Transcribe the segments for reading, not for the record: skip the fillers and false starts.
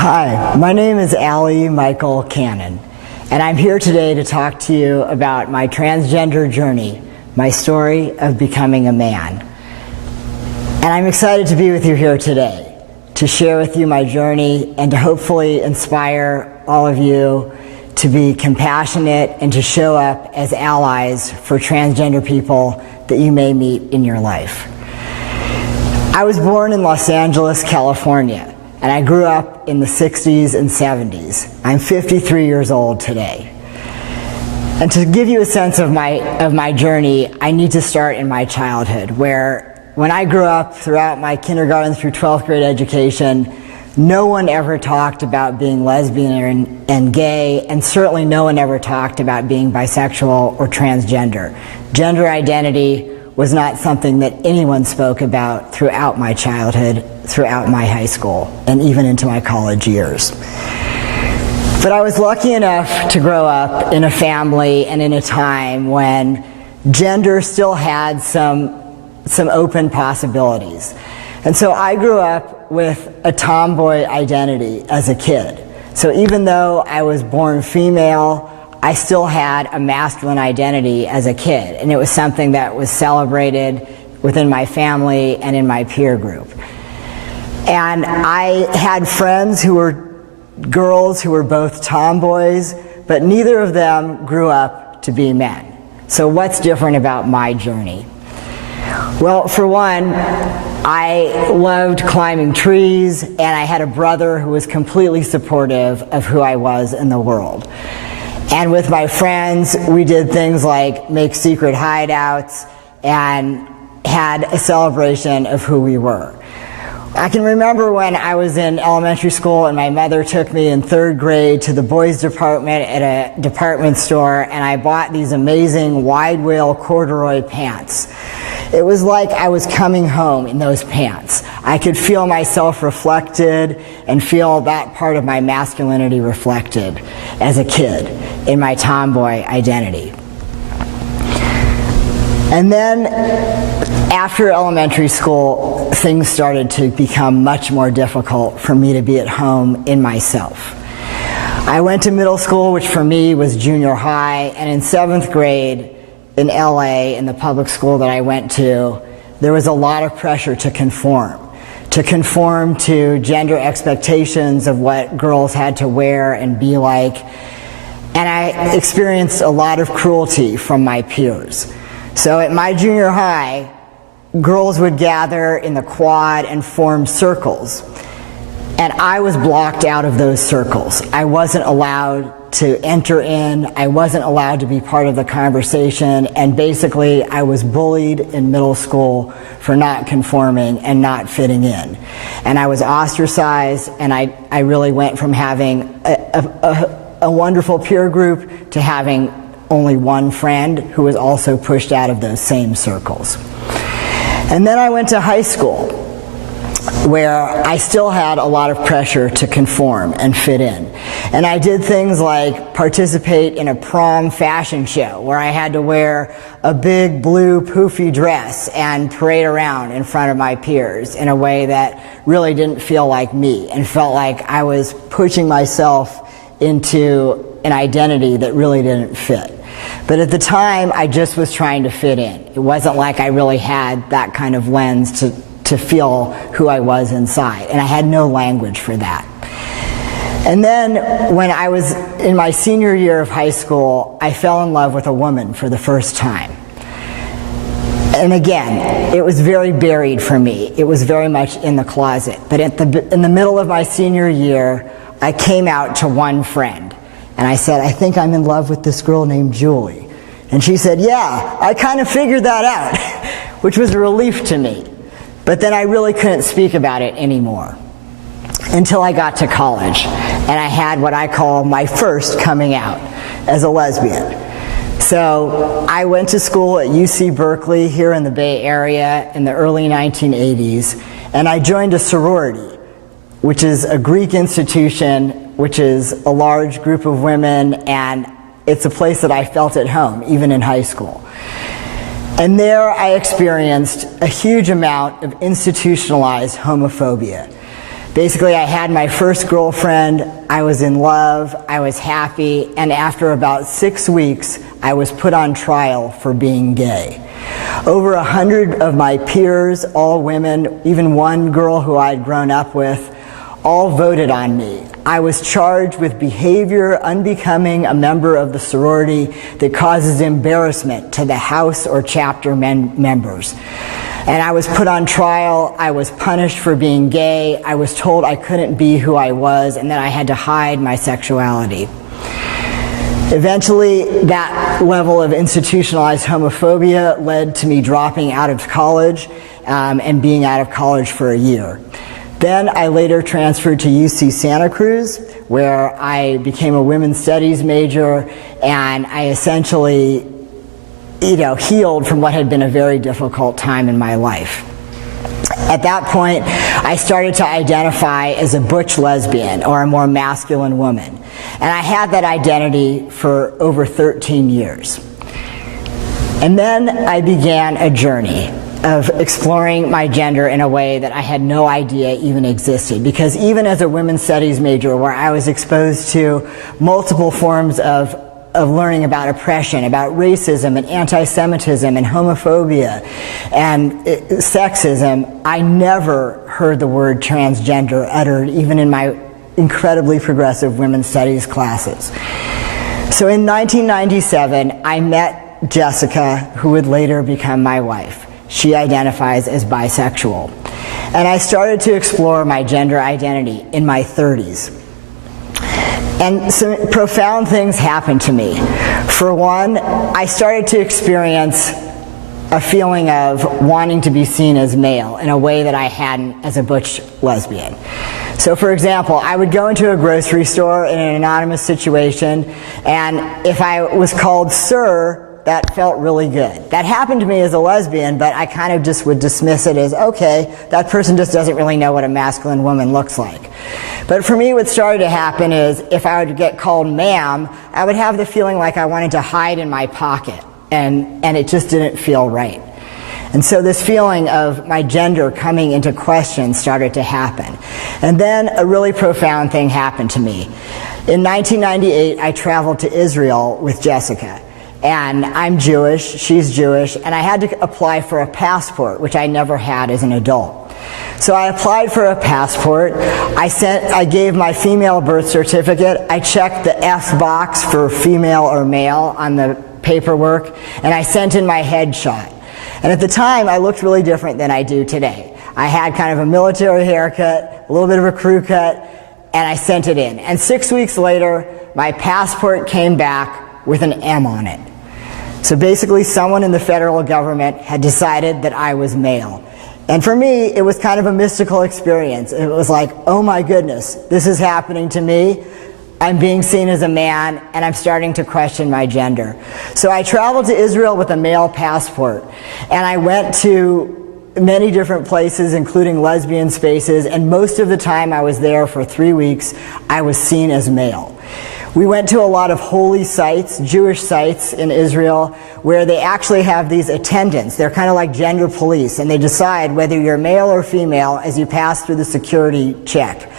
Hi, my name is Allie Michael Canon, and I'm here today to talk to you about my transgender journey, my story of becoming a man. And I'm excited to be with you here today, to share with you my journey and to hopefully inspire all of you to be compassionate and to show up as allies for transgender people that you may meet in your life. I was born in Los Angeles, California, and I grew up in the 60s and 70s. I'm 53 years old today. And to give you a sense of my journey, I need to start in my childhood, where when I grew up throughout my kindergarten through 12th grade education, no one ever talked about being lesbian and gay, and certainly no one ever talked about being bisexual or transgender. Gender identity was not something that anyone spoke about throughout my childhood, throughout my high school, and even into my college years. But I was lucky enough to grow up in a family and in a time when gender still had some open possibilities. And so I grew up with a tomboy identity as a kid. So even though I was born female, I still had a masculine identity as a kid, and it was something that was celebrated within my family and in my peer group. And I had friends who were girls who were both tomboys, but neither of them grew up to be men. So what's different about my journey? Well, for one, I loved climbing trees, and I had a brother who was completely supportive of who I was in the world. And with my friends, we did things like make secret hideouts and had a celebration of who we were. I can remember when I was in elementary school and my mother took me in 3rd grade to the boys department at a department store, and I bought these amazing wide whale corduroy pants. It was like I was coming home in those pants. I could feel myself reflected and feel that part of my masculinity reflected as a kid in my tomboy identity. And then after elementary school, things started to become much more difficult for me to be at home in myself. I went to middle school, which for me was junior high, and in 7th grade, in LA, in the public school that I went to, there was a lot of pressure to conform to gender expectations of what girls had to wear and be like. And I experienced a lot of cruelty from my peers. So at my junior high, girls would gather in the quad and form circles. And I was blocked out of those circles. I wasn't allowed to enter in, I wasn't allowed to be part of the conversation, and basically I was bullied in middle school for not conforming and not fitting in. And I was ostracized, and I really went from having a wonderful peer group to having only one friend who was also pushed out of those same circles. And then I went to high school, where I still had a lot of pressure to conform and fit in. And I did things like participate in a prom fashion show where I had to wear a big blue poofy dress and parade around in front of my peers in a way that really didn't feel like me and felt like I was pushing myself into an identity that really didn't fit. But at the time, I just was trying to fit in. It wasn't like I really had that kind of lens to feel who I was inside, and I had no language for that. And then when I was in my senior year of high school, I fell in love with a woman for the first time. And again, it was very buried for me. It was very much in the closet. But in the middle of my senior year, I came out to one friend, and I said, I think I'm in love with this girl named Julie. And she said, yeah, I kind of figured that out, which was a relief to me. But then I really couldn't speak about it anymore until I got to college, and I had what I call my first coming out as a lesbian. So I went to school at UC Berkeley here in the Bay Area in the early 1980s, and I joined a sorority, which is a Greek institution, which is a large group of women, and it's a place that I felt at home, even in high school. And there I experienced a huge amount of institutionalized homophobia. Basically, I had my first girlfriend, I was in love, I was happy, and after about 6 weeks, I was put on trial for being gay. Over 100 of my peers, all women, even one girl who I'd grown up with, all voted on me. I was charged with behavior unbecoming a member of the sorority that causes embarrassment to the house or chapter members. And I was put on trial, I was punished for being gay, I was told I couldn't be who I was and that I had to hide my sexuality. Eventually, that level of institutionalized homophobia led to me dropping out of college and being out of college for a year. Then I later transferred to UC Santa Cruz, where I became a women's studies major, and I essentially healed from what had been a very difficult time in my life. At that point, I started to identify as a butch lesbian, or a more masculine woman. And I had that identity for over 13 years. And then I began a journey of exploring my gender in a way that I had no idea even existed. Because even as a women's studies major, where I was exposed to multiple forms of learning about oppression, about racism and anti-Semitism and homophobia and sexism, I never heard the word transgender uttered, even in my incredibly progressive women's studies classes. So in 1997, I met Jessica, who would later become my wife. She identifies as bisexual. And I started to explore my gender identity in my 30s. And some profound things happened to me. For one, I started to experience a feeling of wanting to be seen as male in a way that I hadn't as a butch lesbian. So for example, I would go into a grocery store in an anonymous situation, and if I was called sir, that felt really good. That happened to me as a lesbian, but I kind of just would dismiss it as, okay, that person just doesn't really know what a masculine woman looks like. But for me, what started to happen is, if I would get called ma'am, I would have the feeling like I wanted to hide in my pocket, and it just didn't feel right. And so this feeling of my gender coming into question started to happen. And then a really profound thing happened to me. In 1998, I traveled to Israel with Jessica. And I'm Jewish, she's Jewish, and I had to apply for a passport, which I never had as an adult. So I applied for a passport, I gave my female birth certificate, I checked the F box for female or male on the paperwork, and I sent in my headshot. And at the time, I looked really different than I do today. I had kind of a military haircut, a little bit of a crew cut, and I sent it in. And 6 weeks later, my passport came back with an M on it. So basically, someone in the federal government had decided that I was male. And for me, it was kind of a mystical experience. It was like, oh my goodness, this is happening to me. I'm being seen as a man, and I'm starting to question my gender. So I traveled to Israel with a male passport, and I went to many different places, including lesbian spaces, and most of the time I was there for 3 weeks, I was seen as male. We went to a lot of holy sites, Jewish sites in Israel, where they actually have these attendants. They're kind of like gender police, and they decide whether you're male or female as you pass through the security check.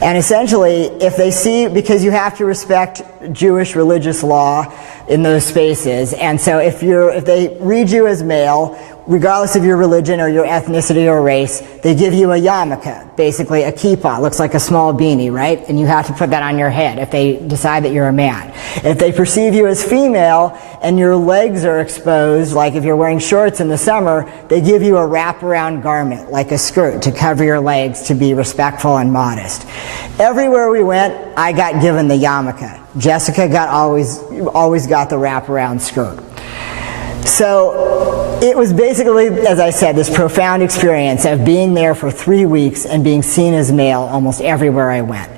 And essentially, if they see, because you have to respect Jewish religious law in those spaces, and so if they read you as male, regardless of your religion or your ethnicity or race, they give you a yarmulke, basically a kippah, looks like a small beanie, right? And you have to put that on your head if they decide that you're a man. If they perceive you as female and your legs are exposed, like if you're wearing shorts in the summer, they give you a wraparound garment, like a skirt, to cover your legs, to be respectful and modest. Everywhere we went, I got given the yarmulke. Jessica always got the wraparound skirt. So it was basically, as I said, this profound experience of being there for 3 weeks and being seen as male almost everywhere I went.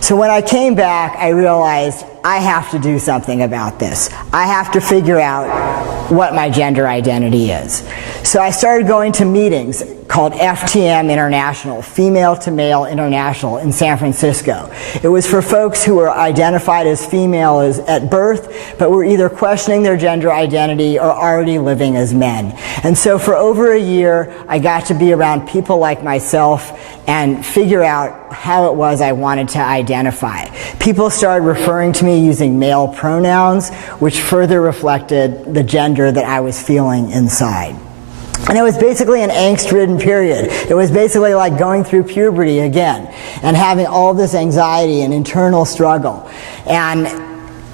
So when I came back, I realized I have to do something about this. I have to figure out what my gender identity is. So I started going to meetings, called FTM International, Female to Male International, in San Francisco. It was for folks who were identified as female at birth, but were either questioning their gender identity or already living as men. And so for over a year, I got to be around people like myself and figure out how it was I wanted to identify. People started referring to me using male pronouns, which further reflected the gender that I was feeling inside. And it was basically an angst-ridden period. It was basically like going through puberty again and having all this anxiety and internal struggle. And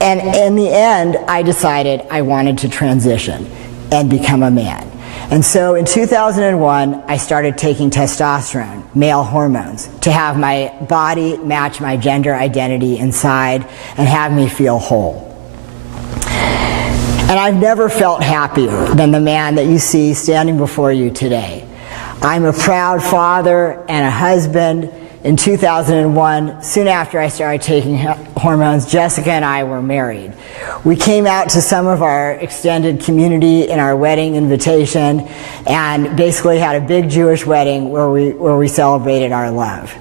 in the end, I decided I wanted to transition and become a man. And so in 2001, I started taking testosterone, male hormones, to have my body match my gender identity inside and have me feel whole. And I've never felt happier than the man that you see standing before you today. I'm a proud father and a husband. In 2001, soon after I started taking hormones, Jessica and I were married. We came out to some of our extended community in our wedding invitation and basically had a big Jewish wedding where we celebrated our love.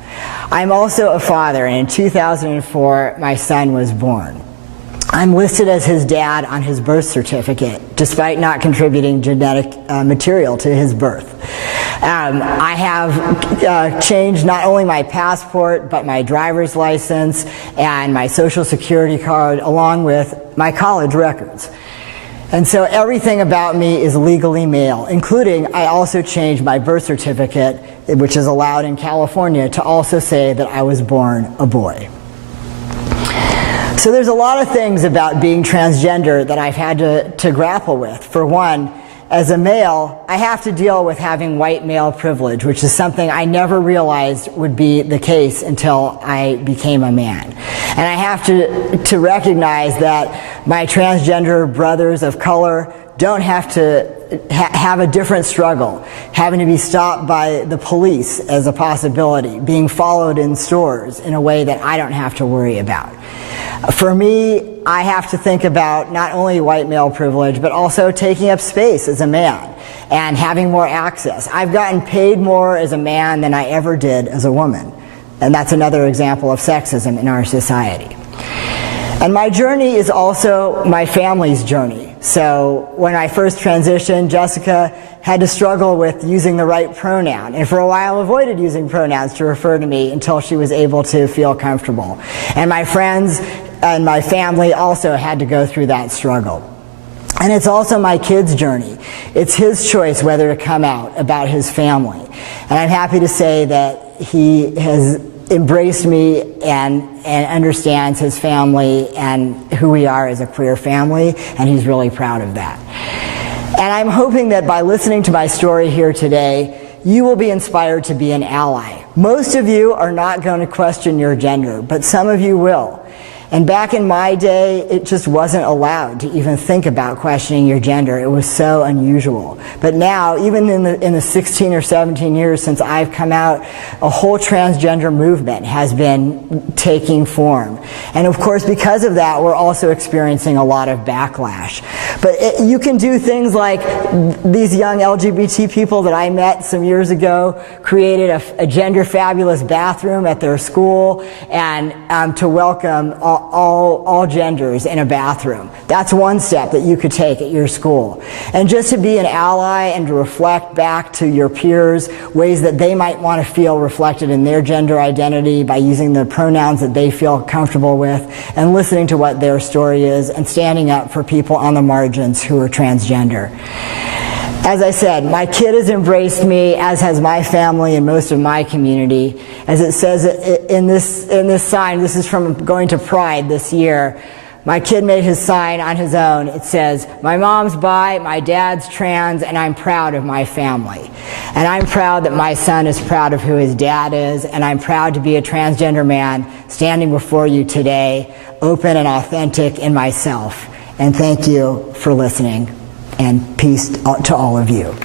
I'm also a father, and in 2004, my son was born. I'm listed as his dad on his birth certificate, despite not contributing genetic material to his birth. I have changed not only my passport, but my driver's license and my social security card, along with my college records. And so everything about me is legally male, including I also changed my birth certificate, which is allowed in California, to also say that I was born a boy. So there's a lot of things about being transgender that I've had to grapple with. For one, as a male, I have to deal with having white male privilege, which is something I never realized would be the case until I became a man. And I have to recognize that my transgender brothers of color don't have to have a different struggle, having to be stopped by the police as a possibility, being followed in stores in a way that I don't have to worry about. For me, I have to think about not only white male privilege, but also taking up space as a man and having more access. I've gotten paid more as a man than I ever did as a woman. And that's another example of sexism in our society. And my journey is also my family's journey. So when I first transitioned, Jessica had to struggle with using the right pronoun, and for a while avoided using pronouns to refer to me until she was able to feel comfortable. And my friends and my family also had to go through that struggle. And it's also my kid's journey. It's his choice whether to come out about his family. And I'm happy to say that he has embraced me and understands his family and who we are as a queer family, and he's really proud of that. And I'm hoping that by listening to my story here today, you will be inspired to be an ally. Most of you are not going to question your gender, but some of you will. And back in my day, it just wasn't allowed to even think about questioning your gender. It was so unusual. But now, even in the 16 or 17 years since I've come out, a whole transgender movement has been taking form. And of course, because of that, we're also experiencing a lot of backlash. But you can do things like these young LGBT people that I met some years ago created a gender fabulous bathroom at their school and to welcome all genders in a bathroom. That's one step that you could take at your school. And just to be an ally and to reflect back to your peers ways that they might want to feel reflected in their gender identity by using the pronouns that they feel comfortable with, and listening to what their story is, and standing up for people on the margins who are transgender. As I said, my kid has embraced me, as has my family and most of my community. As it says in this sign, this is from going to Pride this year. My kid made his sign on his own. It says, "My mom's bi, my dad's trans, and I'm proud of my family." And I'm proud that my son is proud of who his dad is, and I'm proud to be a transgender man standing before you today, open and authentic in myself. And thank you for listening. And peace to all of you.